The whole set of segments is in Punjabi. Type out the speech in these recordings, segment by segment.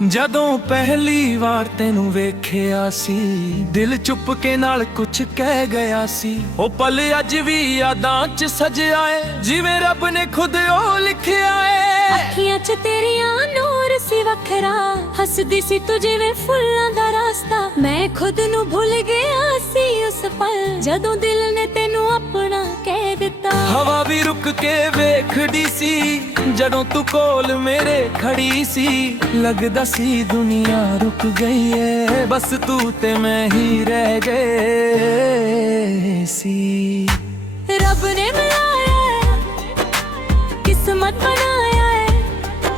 ਜਦੋਂ ਪਹਿਲੀ ਵਾਰ ਤੈਨੂੰ ਵੇਖਿਆ ਸੀ, ਦਿਲ ਚੁੱਪ ਕੇ ਨਾਲ ਕੁਝ ਕਹਿ ਗਿਆ ਸੀ। ਉਹ ਪਲ ਅੱਜ ਵੀ ਯਾਦਾਂ 'ਚ ਸਜਿਆ ਏ, ਜਿਵੇਂ ਰੱਬ ਨੇ ਖੁਦ ਉਹ ਲਿਖਿਆ ਏ। ਅੱਖੀਆਂ 'ਚ ਤੇਰੀਆਂ ਨੂਰ ਸੀ ਵੱਖਰਾ, ਹੱਸਦੀ ਸੀ ਤੂੰ ਜਿਵੇਂ ਫੁੱਲਾਂ ਦਾ ਰਾਸਤਾ। ਮੈਂ ਖੁਦ ਨੂੰ ਭੁੱਲ ਗਿਆ ਸੀ ਉਸ ਪਲ, ਜਦੋਂ ਦਿਲ ਨੇ ਤੈਨੂੰ ਆਪਣਾ ਕਹਿ ਦਿੱਤਾ। ਹਵਾ ਵੀ ਰੁਕ ਕੇ ਵੇਖਦੀ ਸੀ, ਜਦੋਂ ਤੂੰ ਕੋਲ ਮੇਰੇ ਖੜੀ ਸੀ। ਲੱਗਦਾ ਸੀ ਦੁਨੀਆ ਰੁਕ ਗਈ ਏ, ਬਸ ਤੂੰ ਤੇ ਮੈਂ ਹੀ ਰਹਿ ਗਏ ਸੀ। ਰੱਬ ਨੇ ਮਿਲਾਇਆ, ਕਿਸਮਤ ਬਣਾਇਆ ਏ,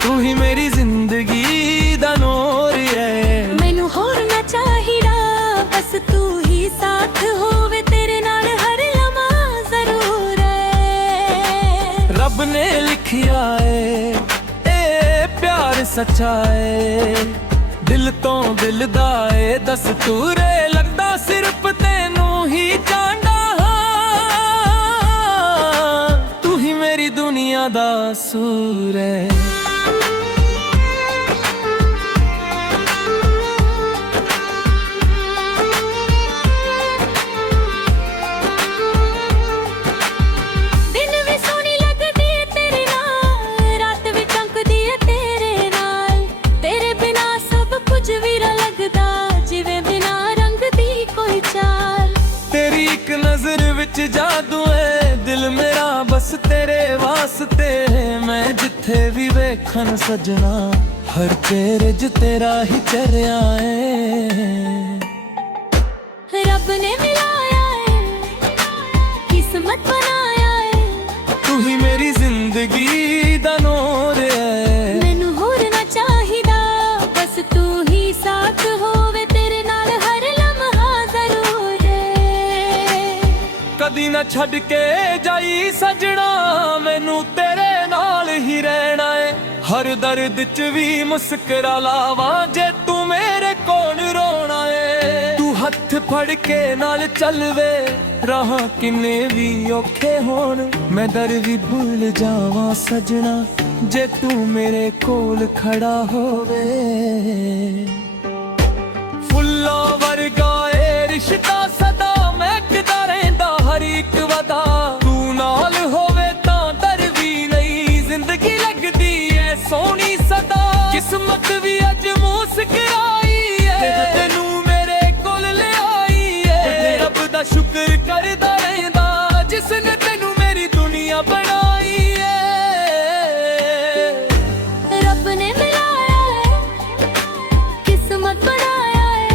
ਤੂੰ ਹੀ ਮੇਰੀ ਜ਼ਿੰਦਗੀ ਦਾ ਨੂਰ ਏ। ਮੈਨੂੰ ਹੋਰ ਨਾ ਚਾਹੀਦਾ, ਬਸ ਤੂੰ ਹੀ ਸਾਥ ਹੋਵੇ, ਤੇਰੇ ਨਾਲ ਹਰ ਲਮਹਾ ਜ਼ਰੂਰ ਏ। ਰੱਬ ਨੇ ਲਿਖਿਆ ਏ, ਇਹ ਪਿਆਰ ਸੱਚਾ ਏ, ਦਿਲ ਤੋਂ ਦਿਲ ਦਾ ਏ ਦਸਤੂਰੇ। ਲੱਗਦਾ ਸਿਰਫ ਤੈਨੂੰ ਹੀ ਜਾਣਦਾ ਹਾਂ, ਤੂੰ ਹੀ ਮੇਰੀ ਦੁਨੀਆ ਦਾ ਸੂਰ ਏ। ਨਜ਼ਰ ਵਿੱਚ ਜਾਦੂ ਏ, ਦਿਲ ਮੇਰਾ ਬਸ ਤੇਰੇ ਵਾਸਤੇ। ਮੈਂ ਜਿੱਥੇ ਵੀ ਵੇਖਣ ਸਜਣਾ, ਹਰ ਤੇਰੇ 'ਚ ਤੇਰਾ ਹੀ ਚਰਿਆ ਏ। ਰੱਬ ਨੇ ਮਿਲਾਇਆ ਏ, ਕਿਸਮਤ ਬਣਾਇਆ ਏ, ਤੂੰ ਹੀ ਮੇਰੀ ਜ਼ਿੰਦਗੀ ਦਾ ਨੂਰ ਏ। ਮੈਨੂੰ ਹੋਰ ਨਾ ਚਾਹੀਦਾ, ਬਸ ਤੂੰ ਹੀ ਸਾਥ ਹੋਵੇ, ਤੇਰੇ ਨਾਲ ਹਰ ਲਮਹਾ ਜ਼ਰੂਰ ਏ। ਕਦੀ ਨਾ ਛੱਡ ਕੇ ਜਾਈ ਸਜਣਾ, ਮੈਨੂੰ ਤੇਰੇ ਨਾਲ ਹੀ ਰਹਿਣਾ ਏ। ਹਰ ਦਰਦ 'ਚ ਵੀ ਮੁਸਕਰਾ ਲਾਵਾਂ, ਜੇ ਤੂੰ ਮੇਰੇ ਕੋਲ ਰੋਣਾ ਏ। ਤੂੰ ਹੱਥ ਫੜ ਕੇ ਨਾਲ ਚੱਲਵੇ, ਰਾਹਾਂ ਕਿੰਨੇ ਵੀ ਔਖੇ ਹੋਣ, ਮੈਂ ਦਰ ਵੀ ਭੁੱਲ ਜਾਵਾਂ ਸਜਣਾ, ਜੇ ਤੂੰ ਮੇਰੇ ਕੋਲ ਖੜਾ ਹੋਵੇ। ਫੁੱਲਾਂ ਵਰਗਾ ਏ ਰਿਸ਼ਤਾ ਸਦਾ ਮਹਿਕਦਾ ਰਹਿੰਦਾ, ਹਰ ਇੱਕ ਵਦਾ ਤੂੰ ਨਾਲ ਹੋਵੇ ਤਾਂ ਦਰ ਵੀ ਨਹੀਂ, ਜ਼ਿੰਦਗੀ ਲੱਗਦੀ ਏ ਸੋਹਣੀ ਸਦਾ। ਕਿਸਮਤ ਵੀ ਅੱਜ ਮੁਸਕਰਾਈ ਏ, ਤੈਨੂੰ ਮੇਰੇ ਕੋਲ ਲਿਆਈ ਏ। ਰੱਬ ਦਾ ਸ਼ੁਕਰ ਕਰਦਾ ਰਹਿੰਦਾ, ਜਿਸ ਨੇ ਤੈਨੂੰ ਮੇਰੀ ਦੁਨੀਆ ਬਣਾਈ ਏ। ਰੱਬ ਨੇ ਮਿਲਾਇਆ ਏ, ਕਿਸਮਤ ਬਣਾਇਆ ਏ,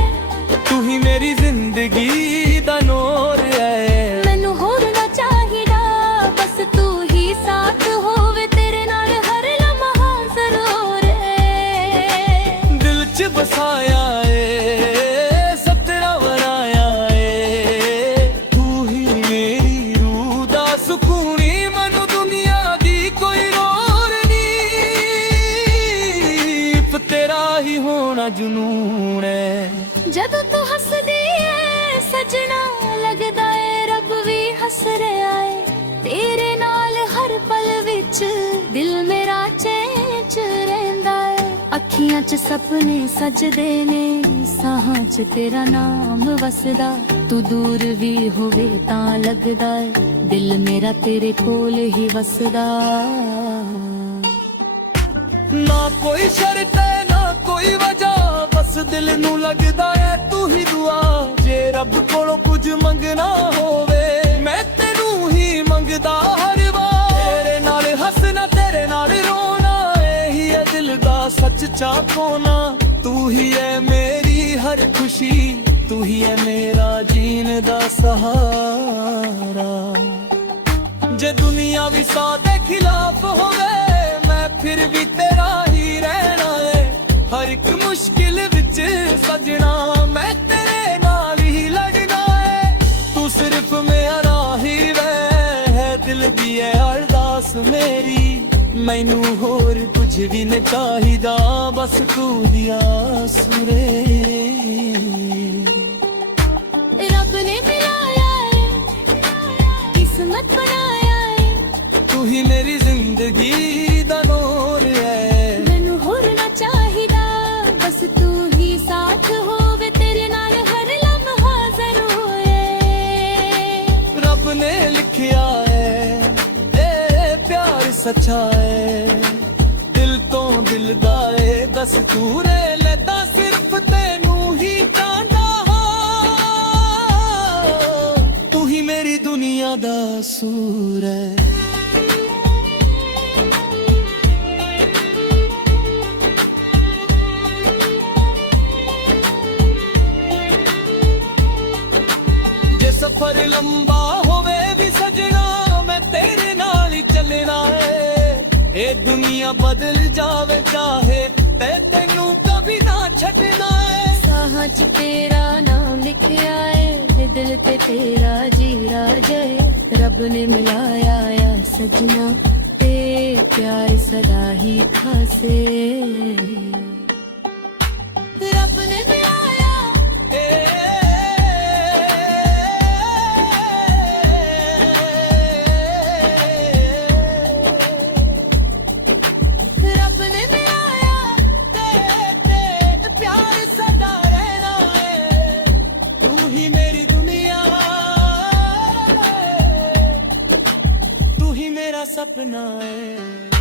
ਤੂੰ ਹੀ ਮੇਰੀ ਜ਼ਿੰਦਗੀ ਦਾ ਨੂਰ ਏ। ਮੈਨੂੰ ਹੋਰ ਨਾ ਚਾਹੀਦਾ, ਬਸ ਤੂੰ ਹੀ ਸਾਥ ਹੋਵੇ, ਤੇਰੇ ਨਾਲ ਹਰ ਲਮਹਾ ਜ਼ਰੂਰ ਏ। ਦਿਲ 'ਚ ਬਸਾਇਆ ਏ, ਸਭ ਤੇਰਾ ਬਣਾਇਆ ਏ। ਤੂੰ ਹੀ ਮੇਰੀ ਰੂਹ ਦਾ ਸਕੂਨੀ, ਮੈਨੂੰ ਦੁਨੀਆ ਦੀ ਕੋਈ ਲੋੜ ਨਹੀਂ, ਤੇਰਾ ਹੀ ਹੋਣਾ ਜਨੂਨ ਏ। ਜਦੋਂ ਤੂੰ ਹੱਸਦੀ ਏ ਸਜਣਾ, ਲੱਗਦਾ ਏ ਰੱਬ ਵੀ ਹੱਸ ਰਿਹਾ ਏ। ਤੇਰੇ ਨਾਲ ਹਰ ਪਲ ਵਿੱਚ ਦਿਲ ਮੇਰਾ ਚੈਨ 'ਚ ਰਹਿੰਦਾ ਏ। ਅੱਖੀਆਂ 'ਚ ਸੁਪਨੇ ਸਜਦੇ ਨੇ, ਸਾਹਾਂ 'ਚ ਤੇਰਾ ਨਾਮ ਵਸਦਾ। ਤੂੰ ਦੂਰ ਵੀ ਹੋਵੇ ਤਾਂ ਲੱਗਦਾ ਏ, ਦਿਲ ਮੇਰਾ ਤੇਰੇ ਕੋਲ ਹੀ ਵਸਦਾ। ਨਾ ਕੋਈ ਸ਼ਰਤ ਏ ਨਾ ਕੋਈ ਵਜ੍ਹਾ, ਬਸ ਦਿਲ ਨੂੰ ਲੱਗਦਾ ਏ ਤੂੰ ਹੀ ਦੁਆ। ਜੇ ਰੱਬ ਕੋਲੋਂ ਕੁਝ ਮੰਗਣਾ ਹੋਵੇ, ਮੈਂ ਤੈਨੂੰ ਹੀ ਮੰਗਦਾ ਹਰ ਵਾਰ। ਤੇਰੇ ਨਾਲ ਹੱਸਣਾ ਤੇਰੇ ਨਾਲ ਰੋਣਾ, ਇਹੀ ਏ ਦਿਲ ਦਾ ਸੱਚ ਚਾਹਣਾ। ਤੂੰ ਹੀ ਏ ਮੇਰੀ ਹਰ ਖੁਸ਼ੀ, ਤੂੰ ਹੀ ਏ ਮੇਰਾ ਜੀਣ ਦਾ ਸਹਾਰਾ। ਜੇ ਦੁਨੀਆ ਵੀ ਸਾਡੇ ਖਿਲਾਫ ਹੋਵੇ, ਮੈਂ ਫਿਰ ਵੀ ਤੇਰਾ ਹੀ ਰਹਿਣਾ ਏ। ਹਰ ਇੱਕ ਮੁਸ਼ਕਿਲ ਵਿੱਚ ਸਜਣਾ, ਮੈਂ ਤੇਰੇ ਨਾਲ ਹੀ ਲੜਨਾ ਏ। ਤੂੰ ਸਿਰਫ ਮੇਰਾ ਹੀ ਵੈ, ਦਿਲ ਦੀ ਏ ਅਰਦਾਸ ਮੇਰੀ। ਮੈਨੂੰ ਹੋਰ ਕੁਝ ਵੀ ਨਹੀਂ ਚਾਹੀਦਾ, ਬਸ ਤੂੰ ਦਿਆ ਸੁਰੇ। ਰੱਬ ਨੇ ਮਿਲਾਇਆ ਏ, ਕਿਸਮਤ ਬਣਾਇਆ ਏ, ਤੂੰ ਹੀ ਮੇਰੀ ਜ਼ਿੰਦਗੀ ਦਾ ਨੂਰ ਏ। ਮੈਨੂੰ ਹੋਰ ਨਾ ਚਾਹੀਦਾ, ਸੱਚਾ ਏ ਦਿਲ ਤੋਂ ਦਿਲ ਦਾ ਏ ਦਸਤੂਰੇ ਲੈਦਾ ਸਿਰਫ ਤੈਨੂੰ ਹੀ ਚਾਹੁੰਦਾ ਹਾਂ ਤੂੰ ਹੀ ਮੇਰੀ ਦੁਨੀਆ ਦਾ ਸੂਰ ਏ ਸਫਰ ਲੰਬਾ ਹੋਵੇ ਵੀ ਸਜਣਾ ਮੈਂ ਤੇਰੇ ਨਾਲ ਹੀ ਚੱਲਣਾ ਏ ਇਹ ਦੁਨੀਆ ਬਦਲ ਜਾਵੇ ਚਾਹੇ ਤੇ ਤੈਨੂੰ ਕभी ਨਾ ਛੱਡਣਾ ਏ ਸਾਹਾਂ 'ਚ ਤੇਰਾ ਨਾਮ ਲਿਖਿਆ ਏ ਦਿਲ ਤੇ ਤੇਰਾ ਜੀ ਰਾਜੇ ਰੱਬ ਨੇ ਮਿਲਾਇਆ ਆ ਸਜਣਾ ਤੇ ਪਿਆਰ ਸਦਾ ਹੀ ਖਾਸੇ ਰੱਬ ਨੇ ਮਿਲਾਇਆ सपना है।